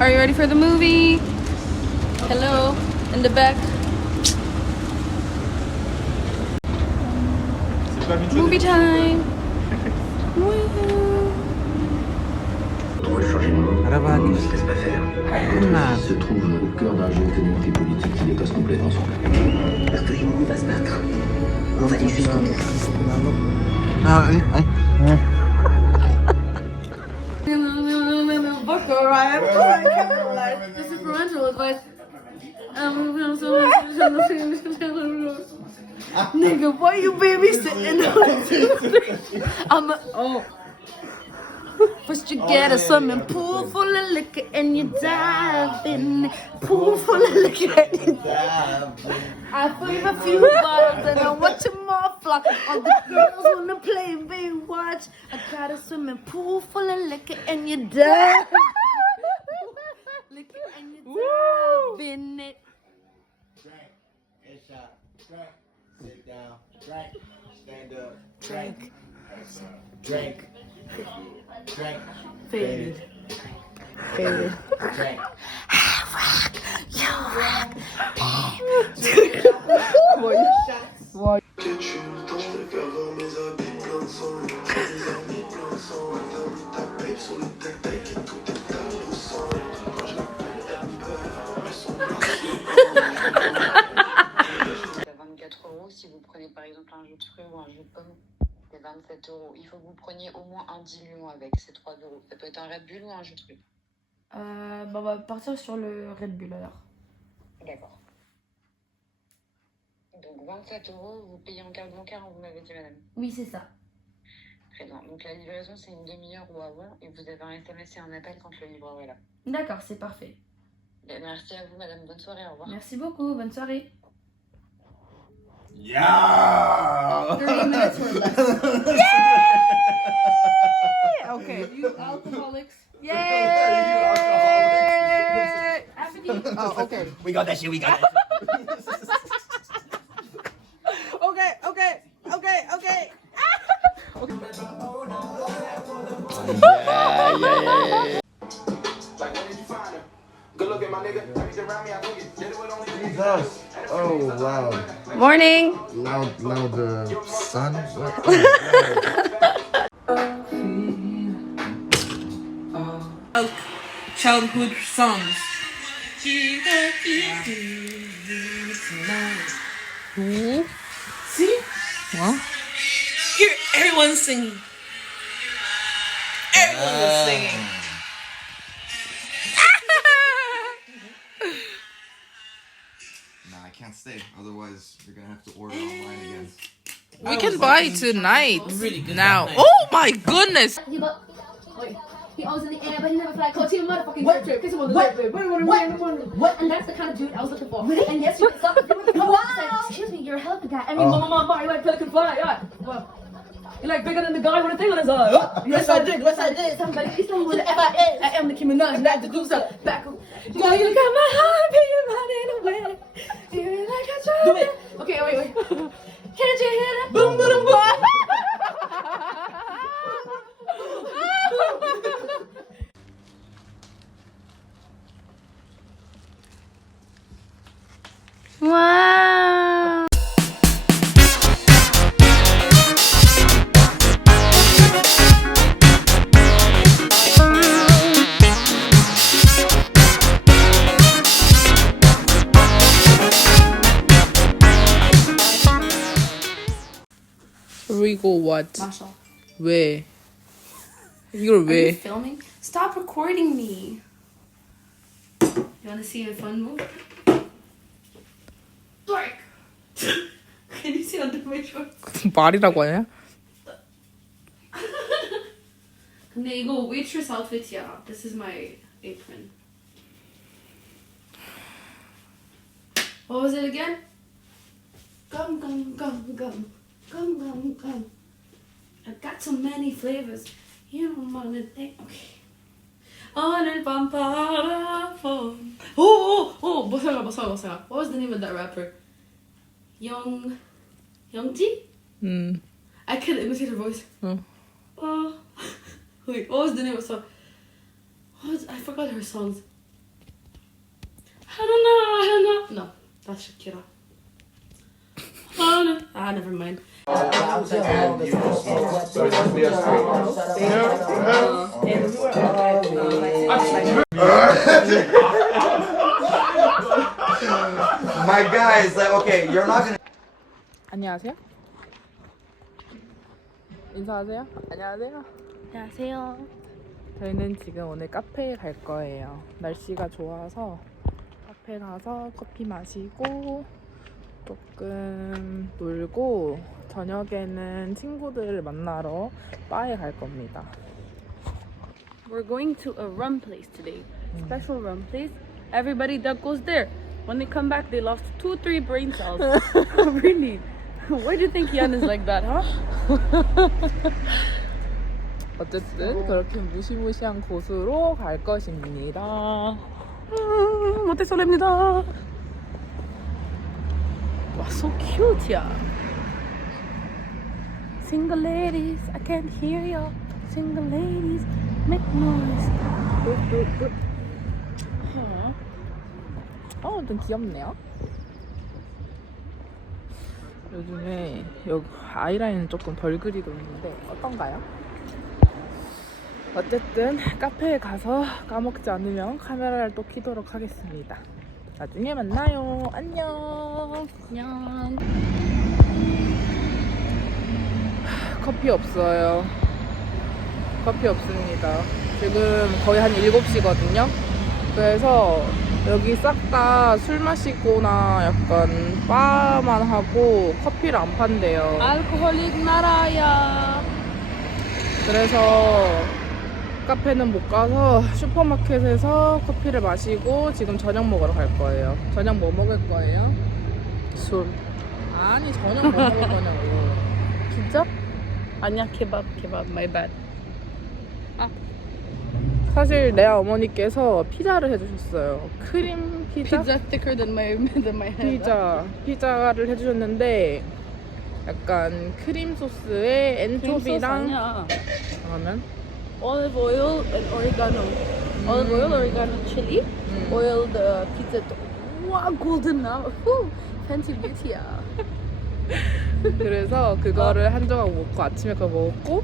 Are you ready for the movie? Plan. Bertolini va se battre. On va aller jusqu'au bout. Ah, ay, ay. Book alright. This is parental advice. Nigga, why you babysitting? I'm a, oh. First you oh, get a swimming pool full of liquor and you dive in. it. Pool full of liquor and you dive I fill a few bottles and I watch them all flock. All the girls wanna play Baywatch. I got a swimming pool full of liquor and you dive. liquor and you dive in it. Drink. Headshot. Drink. Sit down. Drink. Stand up. Drink. Drink. Drink. Faded. Faded. 24 euros si vous prenez par exemple un jus de fruits ou un jus de pomme. C'est 27 euros. Il faut que vous preniez au moins un diluant avec, c'est 3 euros. Ça peut être un Red Bull ou un jus de fruits. Euh, bah, on va partir sur le Red Bull alors. D'accord. Donc 27 euros, vous payez en carte bancaire, vous m'avez dit madame. Oui, c'est ça. Très bien. Donc la livraison c'est une demi-heure ou avant et vous avez un SMS et un appel quand le livreur est là. D'accord, c'est parfait. Bien, Merci à vous madame, bonne soirée, au revoir. Merci beaucoup, bonne soirée. Yeah! 30 minutes or less. Okay. You alcoholics. You Yay! alcoholics. Oh, okay. We got that shit, we got that shit. Okay, okay, okay, okay. Jesus. Oh wow. Morning. Now now the sun. What? childhood songs. Hmm. See? What? Here, everyone's singing. Nah, I can't stay. Otherwise, you're gonna have to order online again. We can buy tonight. Really good now. night. Oh my goodness! He, bu- wait, he owns in the air, but he never fly. Coach, he a motherfucking What? trip. Kiss him on the What? lip. What? What? What? And that's the kind of dude I was looking for. And yes, you can stop. wow. Excuse me, you're a hell of a guy. I mean, Oh. mama, mama, you like Pelican Fly, yeah. Well, you like bigger than the guy with a thing on his eye. Yes, I did. Yes, I did. Somebody, someone with the FIA. I am the Nicki Minaj, not the Dusa. Back. Girl, you got my heart beating running away. Feeling like I tried. Do it. Okay, wait, wait. Can't you hear that? Boom, boom, boom. what? Marshall, Where? You're are you where? filming? Stop recording me. You want to see a fun move? Dork. Can you see under my shorts? 말이라고 하냐? 근데 이거 waitress outfit이야. This is my apron. What was it again? Gum gum gum gum gum gum gum I've got so many flavors. You don't want to think. Okay. On and pampara Oh, oh, oh, Bosara, Bosara, Bosara. What was the name of that rapper? Young. Youngji? Hmm. I can't imitate her voice. Oh. Oh. Wait, what was the name of the song? What was, I forgot her songs. I don't know, I don't know. No, that's Shakira. Oh, no. Ah, never mind. My guy is like, okay, you're not gonna. 안녕하세요. 인사하세요. 안녕하세요. 안녕하세요. 저희는 지금 오늘 카페에 갈 거예요. 날씨가 좋아서 카페 가서 커피 마시고 조금 놀고 저녁에는 친구들을 만나러 바에 갈 겁니다. We're going to a rum place today. Special rum place. Everybody that goes there, when they come back, they lost two, three brain cells. really? Why do you think Yan is like that, huh? 어쨌든 그렇게 무시무시한 곳으로 갈 것입니다. 음, 모태 설렙니다. 와, so cute, yeah. Single ladies, I can't hear you. Single ladies, make noise. 어, 좀 귀엽네요. 요즘에 여기 아이라인 조금 덜 그리고 있는데 어떤가요? 어쨌든 카페에 가서 까먹지 않으면 카메라를 또 켜도록 하겠습니다. 나중에 만나요. 안녕. 안녕. 커피 없어요. 커피 없습니다. 지금 거의 한 7시거든요. 그래서 여기 싹 다 술 마시거나 약간 바만 하고 커피를 안 판대요. 알코올릭 나라야. 그래서 카페는 못 가서 슈퍼마켓에서 커피를 마시고 지금 저녁 먹으러 갈 거예요. 저녁 뭐 먹을 거예요? 술. 아니 저녁 뭐 먹을 거냐고. 피자? 아니야, 케밥, 케밥. My bad. 사실 내 어머니께서 피자를 해주셨어요. 크림 피자? Pizza thicker than my than my head. 피자. 피자를 해주셨는데 약간 크림 소스에 엔초비랑. 그러면 Olive oil and oregano. Olive oil, oregano, chili. 음. Oil the pizza. Wow, golden now. Whew, fancy beauty야. 그래서 그거를 한 조각 먹고 아침에 그거 먹었고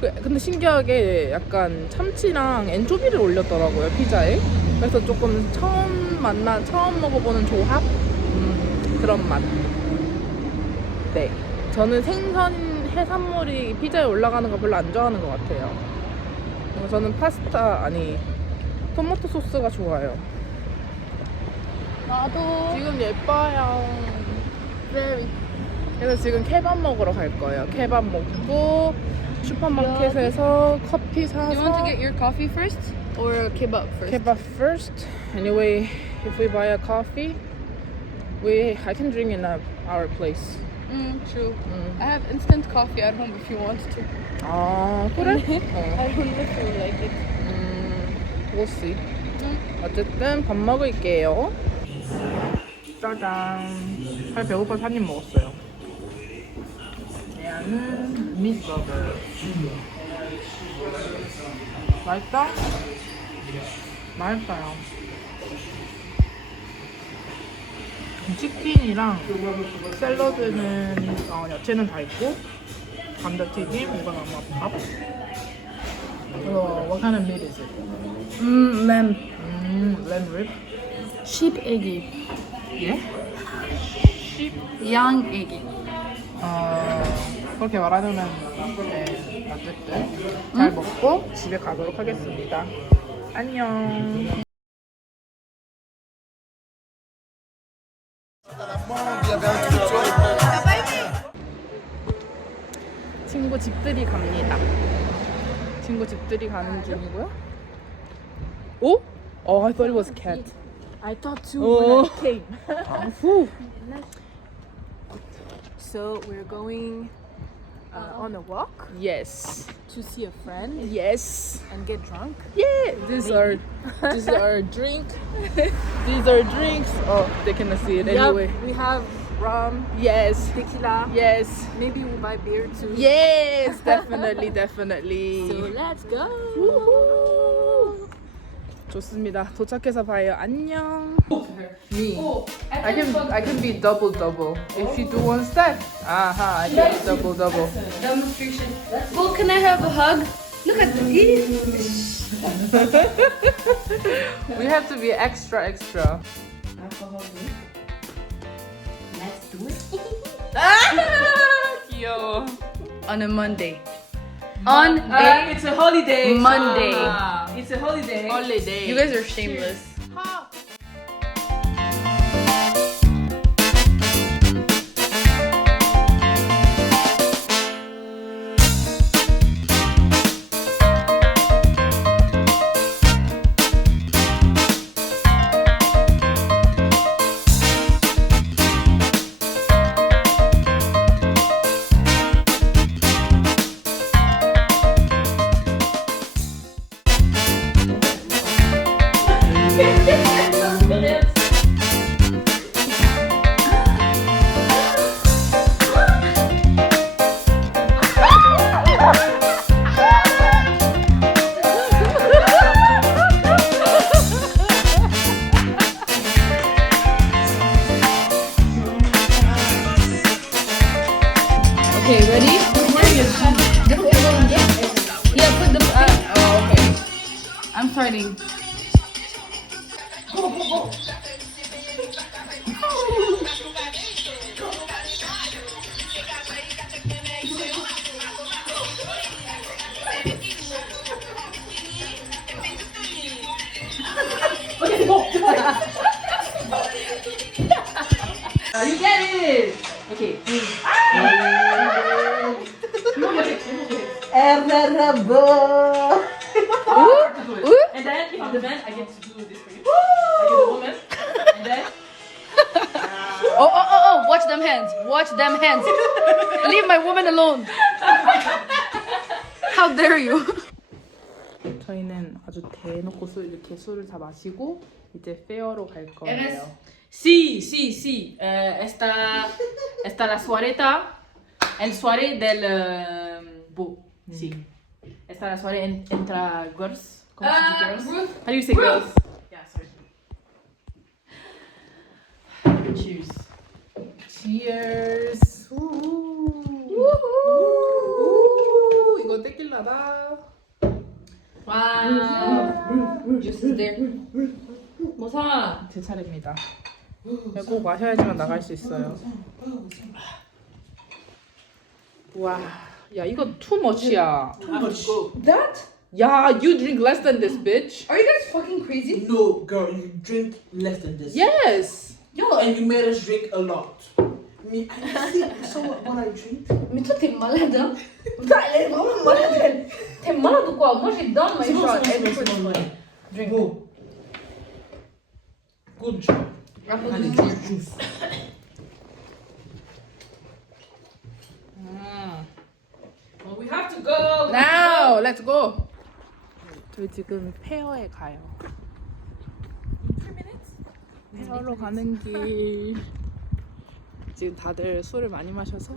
그- 근데 신기하게 약간 참치랑 엔초비를 올렸더라고요 피자에 그래서 조금 처음 만나 처음 먹어보는 조합 음, 그런 맛. 네, 저는 생선 해산물이 피자에 올라가는 거 별로 안 좋아하는 것 같아요. 저는 파스타 아니 토마토 소스가 좋아요. 나도 지금 예뻐요. very. 그래서 지금 케밥 먹으러 갈 거예요. 케밥 먹고 슈퍼마켓에서 커피 사서 You want to get your coffee first or kebab first? 케밥 first. Anyway, if we buy a coffee, we I can drink in our place. Mm, true. 음. I have instant coffee at home if you want to. 아 그래? 어. I don't know if you like it. 음, we'll see. 어쨌든 밥 먹을게요. 짜잔. 살 배고파서 한입 먹었어요. 얘는 미트버거. 맛있다? 맛있어요. 치킨이랑 샐러드는 어, 야채는 다 있고 감자튀김, 이건 아마 밥. 어, what kind of meat is it? Mm, lamb. 음, lamb rib? Sheep eggy. 예? Young eggy. 어, 그렇게 말하면 네, 어쨌든 잘 먹고 집에 가도록 하겠습니다. 안녕. 친구 집들이 갑니다. 친구 집들이 가는 중이고요. 오? Oh, I thought it was cat. I thought too Oh. when I came. Whew. So we're going uh, on a walk Yes. to see a friend Yes. and get drunk. Yeah. These are these are drink. these are drinks. Oh, they cannot see it anyway. Yup, we have rum, Yes. tequila. Yes. Maybe we'll buy beer too. Yes. Definitely. Definitely. So let's go. 좋습니다. 도착해서 봐요. 안녕. Me. I can I can be double double. If you do one step, aha, I can be double double. Demonstration. Well, can I have a hug? Look at these. We have to be extra extra. Let's do it. 귀여워. On a Monday. On a it's a holiday. Monday. It's a holiday. Holiday. You guys are shameless. Okay, I'm I'm the man, I get to do this for you. I get the woman. And then Oh, oh, oh, oh! Watch them hands. Watch them hands. Leave my woman alone. How dare you? 저희는 아주 대놓고 술 이렇게 술을 다 마시고 이제 페어로 갈 거예요. Sí, sí, sí. Eh, está, está la suareta, el soirée del eh, beau. Sí. Está la soirée en, entre girls. ¿Cómo se dice girls? How do you say girls? Yeah, sorry. Cheers. Cheers. 우후. 이거 테킬라다. Wow. Just there. 뭐사? 제 차례입니다. 꼭 마셔야지만 나갈 수 있어요. 와, 야 이거 too much야. Too much. That? Yeah, you drink less than this, mm. bitch. Are you guys fucking crazy? No, girl, you drink less than this. Yes. Yo, and you made us drink a lot. Me, I see, so what, what I drink? Mais toi, t'es malade, hein? Putain, elle est vraiment malade, elle. T'es malade ou quoi? Moi, j'ai dans my C'est bon, shot. c'est bon, c'est bon, c'est bon. person. Drink. Go. Good job. Apple And juice. the juice. Mm. Well, we have to go. Now, let's go. 저희 지금 페어에 가요. 페어로 가는 길. 지금 다들 술을 많이 마셔서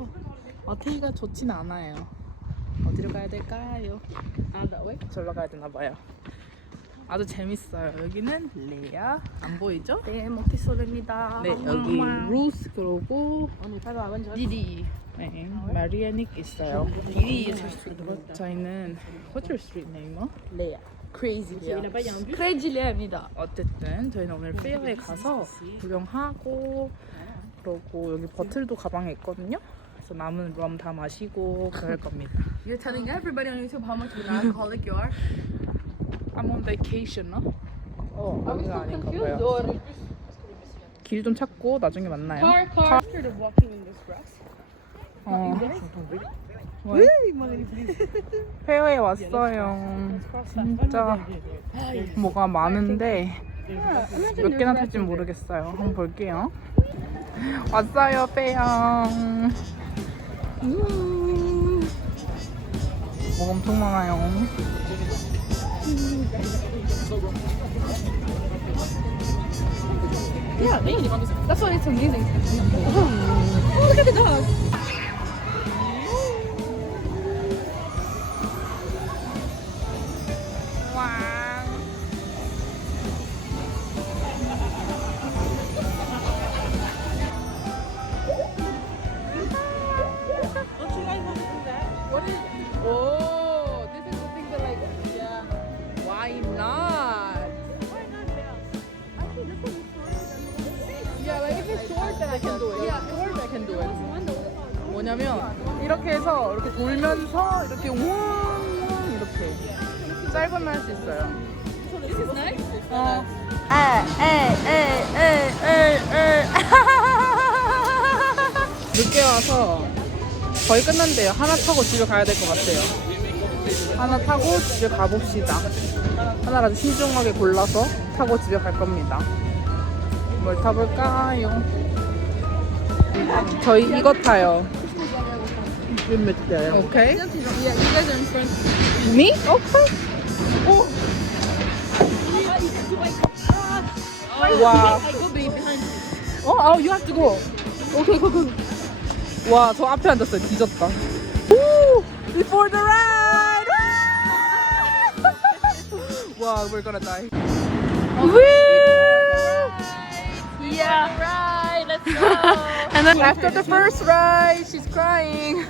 어태기가 좋진 않아요. 어디로 가야 될까요? 아, 나 왜? 절로 가야 되나 봐요. 아주 재밌어요. 여기는 레아 안 보이죠? 네, 모티솔입니다. 네, 여기 루스 그러고 리리, 네, 마리아닉 있어요. 저희는 What's your street name? 어? 레아. Crazy 레아. 크레이지 레아입니다. 어쨌든 저희는 오늘 페어에 가서 구경하고 그러고 여기 버틀도 가방에 있거든요. 그래서 남은 럼 다 마시고 그럴 겁니다. You're telling everybody on YouTube how much of an alcoholic you are? I'm on vacation, 어? 어, 여기가 아닌가 봐요. 길 좀 찾고 나중에 만나요. Car, car. After the walking in this grass. 어. 왜? 페어에 왔어요. 진짜 뭐가 많은데 몇 개나 탈지 모르겠어요. 한번 볼게요. 왔어요. 음. 뭐가 엄청 많아요. Yeah, that's why it's amazing. Oh, look at the dog. 이렇게 해서 이렇게 돌면서 이렇게 우웅 이렇게 짧으면 할수 있어요. This is nice. 어. 늦게 와서 거의 끝난대요. 하나 타고 집에 가야 될 것 같아요. 하나 타고 집에 가봅시다. 아주 신중하게 골라서 타고 집에 갈 겁니다. 뭘 타볼까요? 저희 이거 타요. 오케이. Me? Okay. 오. 와. 어, 아, you have to go. 오케이, go, go. 와, 저 앞에 앉았어요. 뒤졌다. 오! Before the ride! 와, we're gonna die. Woo! Yeah. Ride, let's go. and then after the first ride, she's crying.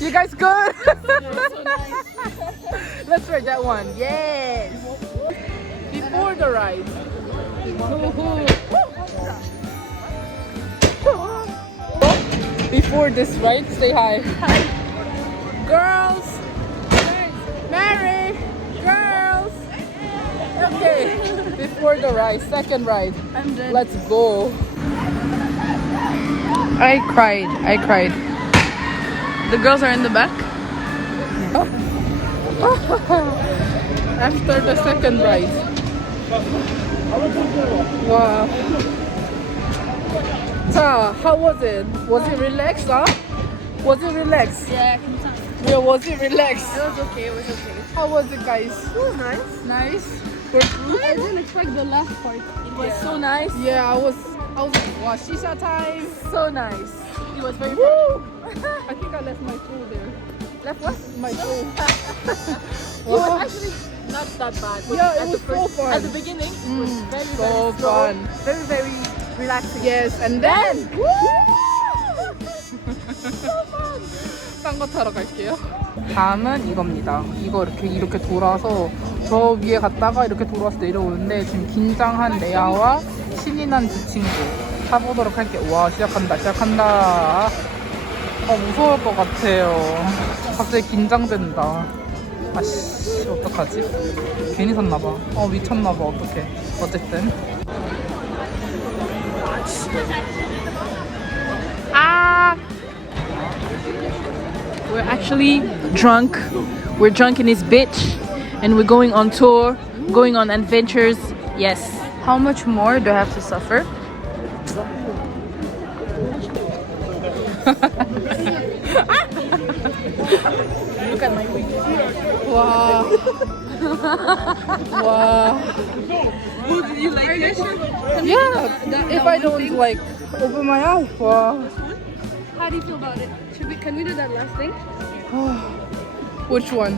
you guys good? let's ride that one. Yes. Before the ride. before this, ride, Say hi. Hi. Girls. Mary. Girls. Okay. Before the ride, second ride. I'm dead. Let's go. I cried. I cried. The girls are in the back. Oh. After the second ride. Wow. 자, how was it? Was it relaxed, huh? Was it relaxed? Yeah, Yeah, was it relaxed? it was okay. It was okay. How was it, guys? It was nice. Nice? I didn't expect the last part. It was so nice. Yeah, I was, I was like, wow, shisha time. So nice. It was very Woo! I think I left my phone there. Left what? My phone. It was actually not that bad. but Yeah, it at was the first, so fun. At the beginning, it was Mm, very, so very slow, fun. Very, very relaxing. Yes, and then 딴거 타러 갈게요. 다음은 이겁니다. 이거 이렇게 이렇게 돌아서 저 위에 갔다가 이렇게 돌아서 내려오는데 지금 긴장한 레아와 신이 난 두 친구 타보도록 할게요. 와 시작한다 시작한다. 아 무서울 것 같아요. 갑자기 긴장된다. 아씨 어떡하지? 괜히 샀나봐. 어 미쳤나봐 어떡해. 어쨌든. Ah! We're actually drunk. We're drunk in this bitch. And we're going on tour, going on adventures. Yes. How much more do I have to suffer? Look at my wig. Wow. wow. Did you like it? Yeah. If I don't like open my eye. Wow. How do you feel about it? Should we? Can we do that last thing? Which one?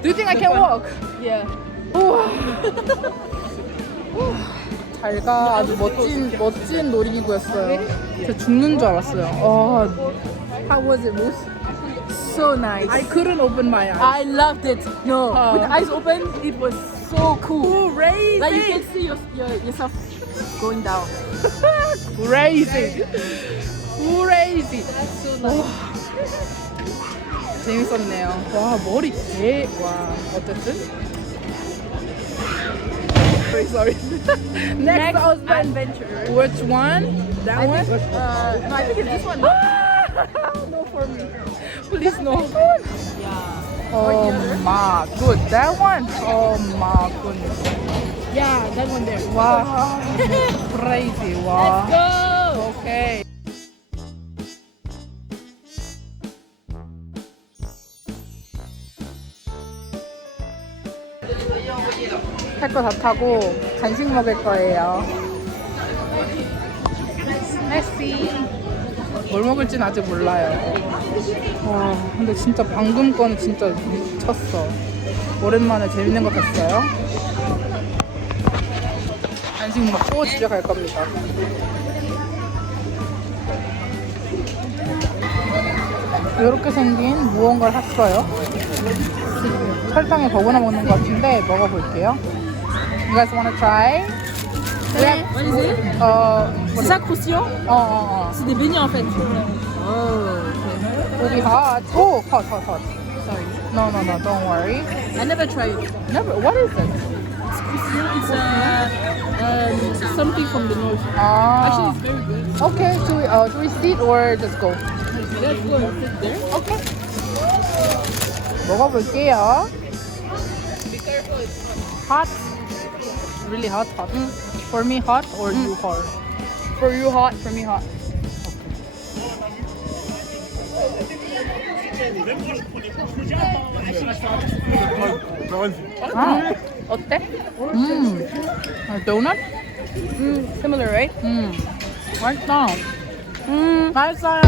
Do you think I can walk? Yeah. 잘가 아주 멋진 멋진 놀이기구였어요. 저 죽는 줄 알았어요. 어, how was it, Moose? So nice. I couldn't open my eyes. I loved it. No, Uh. with eyes open, it was so cool. Crazy, Like you can see your, your, yourself going down. crazy, crazy. That's so nice. 재밌었네요. 와 머리 개. 와 어쨌든. Sorry, sorry. Next, husband. Adventure. Which one? That one? Uh, no, I think it's this one. no for me. Please no. Yeah. Oh my good. That one. Oh my goodness. Yeah, that one there. Wow. Crazy. Wow. Let's Go. Okay. 할거다 타고 간식 먹을 거예요. 메시. 뭘 먹을진 아직 몰라요. 와, 근데 진짜 방금 거는 진짜 미쳤어. 오랜만에 재밌는 거 봤어요. 간식 먹고 집에 갈 겁니다. 이렇게 생긴 무언가를 샀어요. 설탕에 버거나 먹는 것 같은데 먹어볼게요. You guys wanna try? What is it? 어, C'est ça croustillant 어, 어, 어. C'est des beignets en fait. Oh, okay. Really hot. Oh, hot, hot, hot. Sorry. No, no, no, don't worry. I never tried it. Never. What is it? It's uh, um, something from the north. Ah. Actually, it's very good. Okay, do we, uh, do we sit or just go? Let's go and sit there. Okay. 먹어볼게요. Hot. Really hot, hot. For me, hot or you hot? For you hot, for me hot. 아, 어때? 음, 아, 도넛? Mm, similar, right? 음, 맛있다. 음, 맛있어요.